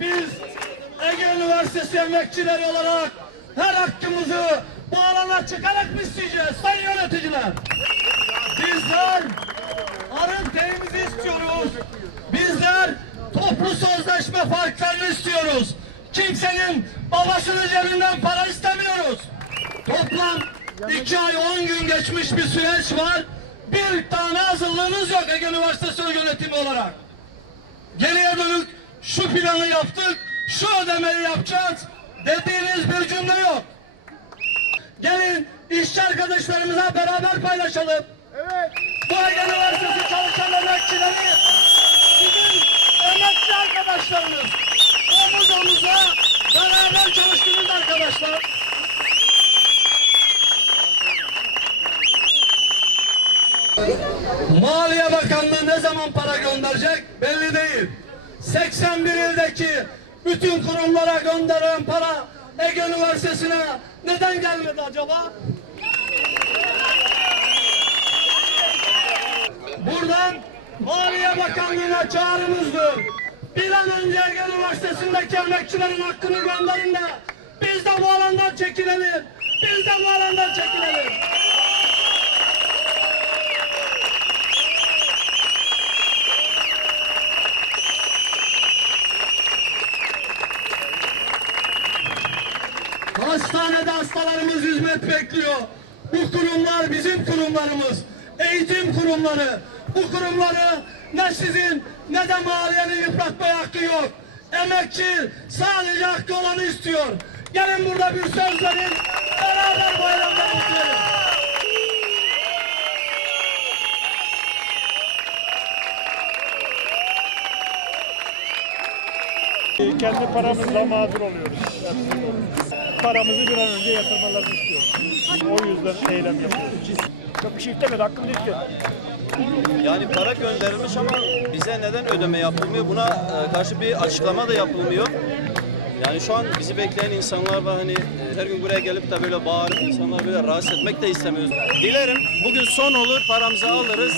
Biz Ege Üniversitesi emekçileri olarak her hakkımızı bu alana çıkarak mı isteyeceğiz sayın yöneticiler? Bizler arın teyimizi istiyoruz. Bizler toplu sözleşme farklarını istiyoruz. Kimsenin babasının cebinden para istemiyoruz. Toplam iki ay on gün geçmiş bir süreç var. Bir tane hazırlığınız yok Ege Üniversitesi yönetimi olarak. Geriye dönük şu planı yaptık, şu ödemeyi yapacağız dediğiniz bir cümle yok. Gelin işçi arkadaşlarımıza beraber paylaşalım. Evet. Bu Ege Üniversitesi çalışan emekçileri sizin emekçi arkadaşlarınız. Omuz omuza beraber çalıştınız arkadaşlar. Maliye Bakanlığı ne zaman para gönderecek belli değil. 81 ildeki bütün kurumlara gönderen para Ege Üniversitesi'ne neden gelmedi acaba? Buradan Maliye Bakanlığı'na çağrımızdır. Bir an önce Ege Üniversitesi'ndeki emekçilerin hakkını gönderin de biz de bu alandan çekilelim. Biz de bu alandan çekilelim. Hastanede hastalarımız hizmet bekliyor. Bu kurumlar bizim kurumlarımız. Eğitim kurumları. Bu kurumları ne sizin ne de maliyenin yıpratmaya hakkı yok. Emekçi sadece hakkı olanı istiyor. Gelin burada bir söz verin. Beraber bayramda kutlayalım. Kendi paramızla mağdur oluyoruz. Paramızı bir an önce yatırmalarını istiyoruz. O yüzden eylem yapıyoruz. Çok bir şey istemedi, hakkımı istiyor. Yani para gönderilmiş ama bize neden ödeme yapılmıyor? Buna e, karşı bir açıklama da yapılmıyor. Yani şu an bizi bekleyen insanlar var hani e, her gün buraya gelip de böyle bağırıp insanları böyle rahatsız etmek de istemiyoruz. Dilerim bugün son olur paramızı alırız.